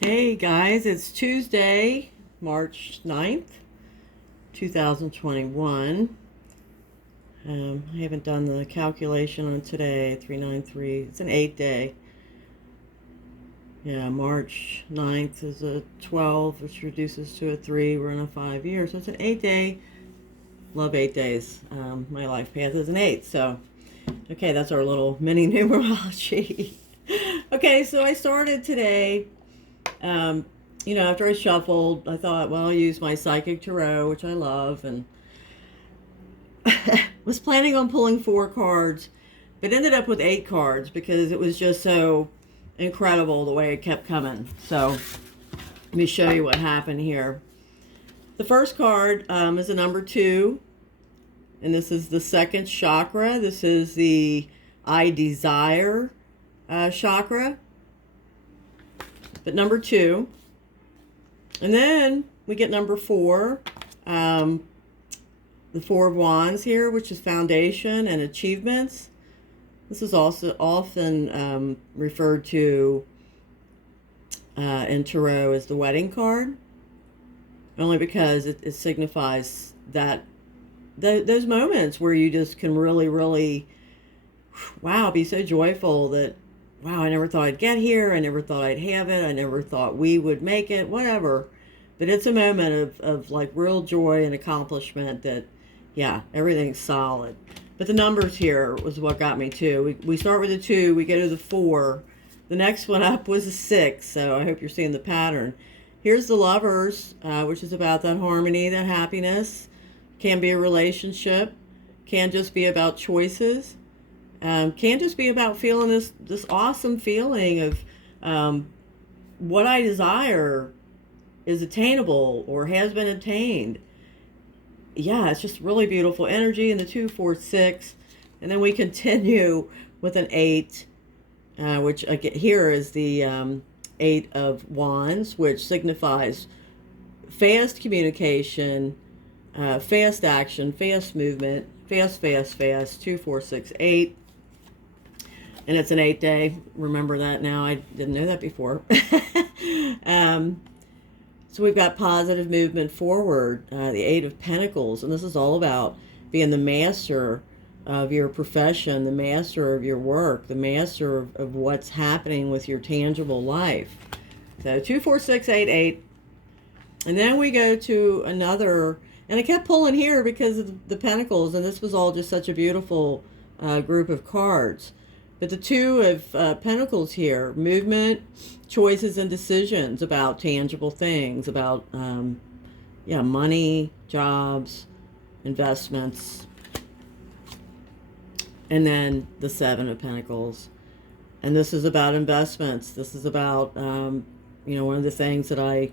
Hey guys, it's Tuesday, March 9th, 2021. I haven't done the calculation on today, 393. It's an 8-day. Yeah, March 9th is a 12, which reduces to a 3. We're in a 5 year, so it's an 8-day. Love 8 days. My life path is an 8, so okay, that's our little mini numerology. Okay, so I started today. After I shuffled, I thought, well, I'll use my psychic tarot, which I love, and was planning on pulling 4 cards, but ended up with 8 cards because it was just so incredible the way it kept coming. So let me show you what happened here. The first card is a number 2, and this is the second chakra. This is the I desire chakra, but number 2. And then we get number 4, the 4 of Wands here, which is foundation and achievements. This is also often referred to in tarot as the wedding card, only because it signifies that those moments where you just can really, really, wow, be so joyful that, wow, I never thought I'd get here. I never thought I'd have it. I never thought we would make it, whatever. But it's a moment of like real joy and accomplishment that, yeah, everything's solid. But the numbers here was what got me too. We start with a 2, we go to the 4. The next one up was a 6, so I hope you're seeing the pattern. Here's the Lovers, which is about that harmony, that happiness. Can be a relationship, can just be about choices. Can just be about feeling this awesome feeling of what I desire is attainable or has been attained. Yeah, it's just really beautiful energy in the 2, 4, 6. And then we continue with an 8, which here is the 8 of Wands, which signifies fast communication, fast action, fast movement, fast, 2, 4, 6, 8. And it's an 8-day. Remember that now. I didn't know that before. So we've got positive movement forward, the 8 of Pentacles. And this is all about being the master of your profession, the master of your work, the master of what's happening with your tangible life. So 2, 4, 6, 8, 8. And then we go to another, and I kept pulling here because of the Pentacles, and this was all just such a beautiful group of cards. But the 2 of Pentacles here, movement, choices and decisions about tangible things, about, money, jobs, investments. And then the 7 of Pentacles. And this is about investments. This is about, one of the things that I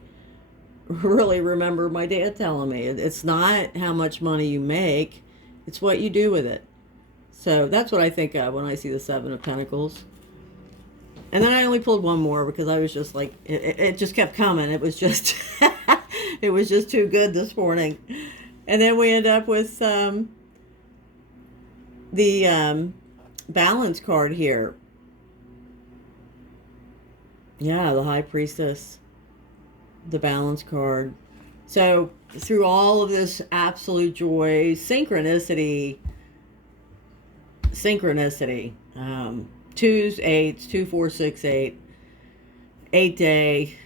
really remember my dad telling me. It's not how much money you make, it's what you do with it. So that's what I think of when I see the 7 of Pentacles. And then I only pulled one more because I was just like, it just kept coming. It was just, it was just too good this morning. And then we end up with the balance card here. Yeah, the High Priestess, the balance card. So through all of this absolute joy, synchronicity, 2s, 8s, 2, 4, 6, 8, 8-day,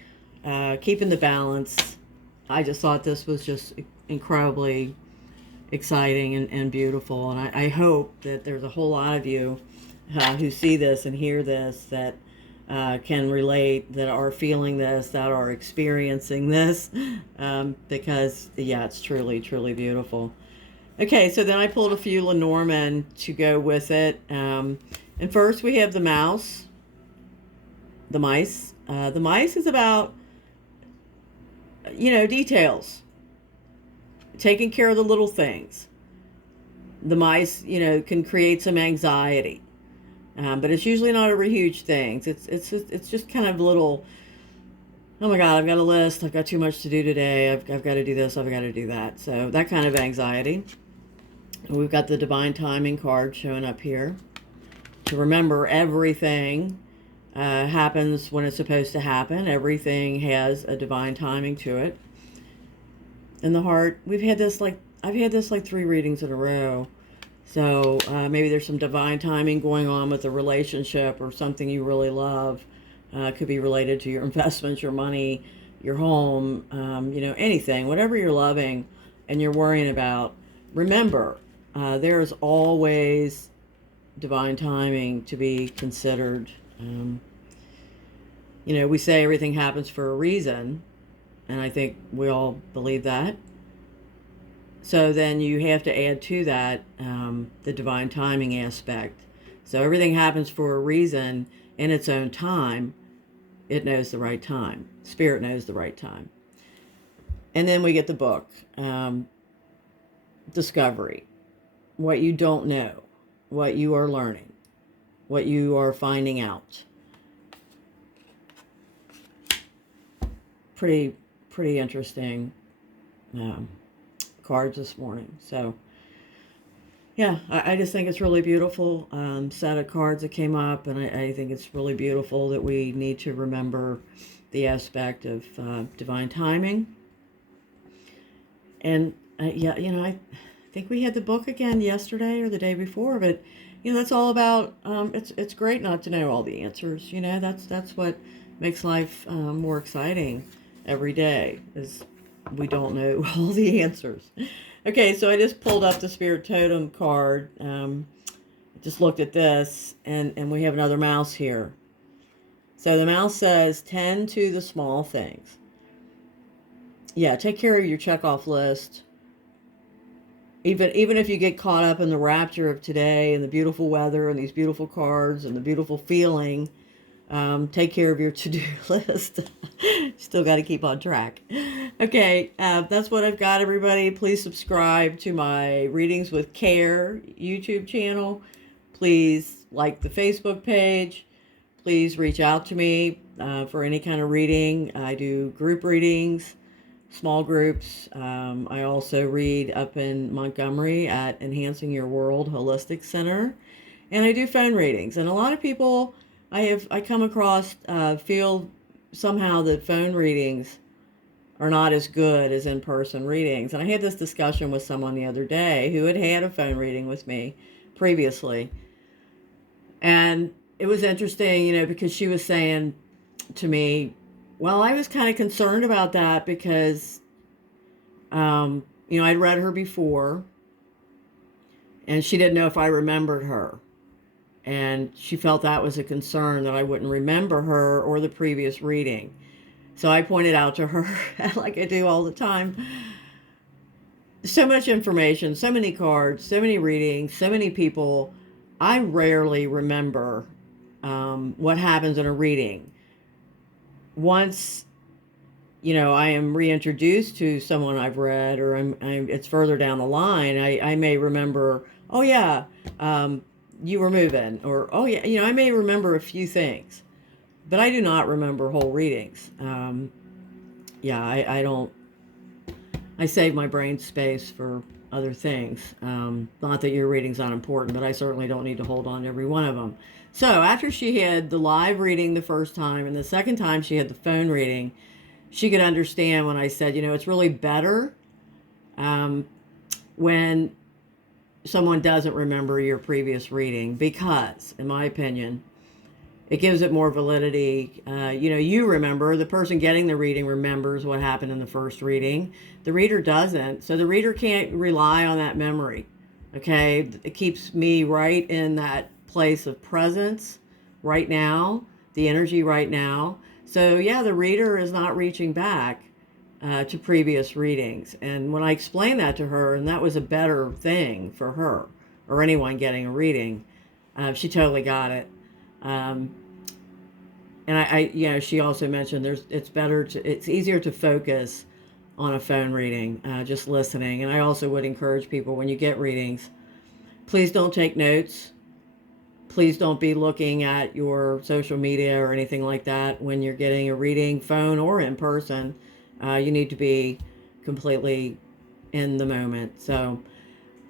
keeping the balance. I just thought this was just incredibly exciting and beautiful. And I hope that there's a whole lot of you who see this and hear this that can relate, that are feeling this, that are experiencing this, because, yeah, it's truly, truly beautiful. Okay, so then I pulled a few Lenormand to go with it. And first we have the mouse, the mice. The mice is about, details, taking care of the little things. The mice, can create some anxiety, but it's usually not over huge things. It's just kind of little, oh my God, I've got a list. I've got too much to do today. I've got to do this. I've got to do that. So that kind of anxiety. We've got the divine timing card showing up here to remember everything happens when it's supposed to happen. Everything has a divine timing to it. In the heart, I've had this like 3 readings in a row. So maybe there's some divine timing going on with a relationship or something you really love. It could be related to your investments, your money, your home, anything, whatever you're loving and you're worrying about. Remember, there's always divine timing to be considered. We say everything happens for a reason, and I think we all believe that. So then you have to add to that the divine timing aspect. So everything happens for a reason in its own time. It knows the right time. Spirit knows the right time. And then we get the book, Discovery. What you don't know, what you are learning, what you are finding out. Pretty interesting cards this morning. So yeah, I just think it's really beautiful set of cards that came up, and I think it's really beautiful that we need to remember the aspect of divine timing. And I think we had the book again yesterday or the day before, but that's all about. It's great not to know all the answers. That's what makes life more exciting every day, is we don't know all the answers. Okay, so I just pulled up the Spirit Totem card. Just looked at this, and we have another mouse here. So the mouse says, tend to the small things. Yeah, take care of your checkoff list. Even if you get caught up in the rapture of today and the beautiful weather and these beautiful cards and the beautiful feeling, take care of your to-do list. Still got to keep on track. Okay, that's what I've got, everybody. Please subscribe to my Readings with Care YouTube channel. Please like the Facebook page. Please reach out to me for any kind of reading. I do group readings, small groups. I also read up in Montgomery at Enhancing Your World Holistic Center. And I do phone readings. And a lot of people I come across feel somehow that phone readings are not as good as in-person readings. And I had this discussion with someone the other day who had had a phone reading with me previously. And it was interesting, because she was saying to me, well, I was kind of concerned about that because, I'd read her before and she didn't know if I remembered her. And she felt that was a concern, that I wouldn't remember her or the previous reading. So I pointed out to her, like I do all the time, so much information, so many cards, so many readings, so many people. I rarely remember what happens in a reading. Once, I am reintroduced to someone I've read, or it's further down the line, I may remember, oh yeah, you were moving, or oh yeah, I may remember a few things, but I do not remember whole readings. I don't. I save my brain space for other things. Not that your reading's not important, but I certainly don't need to hold on to every one of them. So after she had the live reading the first time, and the second time she had the phone reading, she could understand when I said, it's really better when someone doesn't remember your previous reading, because, in my opinion, it gives it more validity. You remember, the person getting the reading remembers what happened in the first reading. The reader doesn't, so the reader can't rely on that memory. Okay, it keeps me right in that place of presence right now, the energy right now. So yeah, the reader is not reaching back to previous readings. And when I explained that to her, and that was a better thing for her or anyone getting a reading, she totally got it. And she also mentioned it's easier to focus on a phone reading, just listening. And I also would encourage people, when you get readings, please don't take notes. Please don't be looking at your social media or anything like that when you're getting a reading, phone or in person. You need to be completely in the moment. So,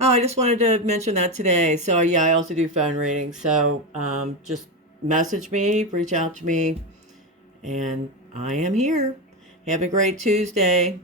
I just wanted to mention that today. So yeah, I also do phone readings. So just message me, reach out to me, and I am here. Have a great Tuesday.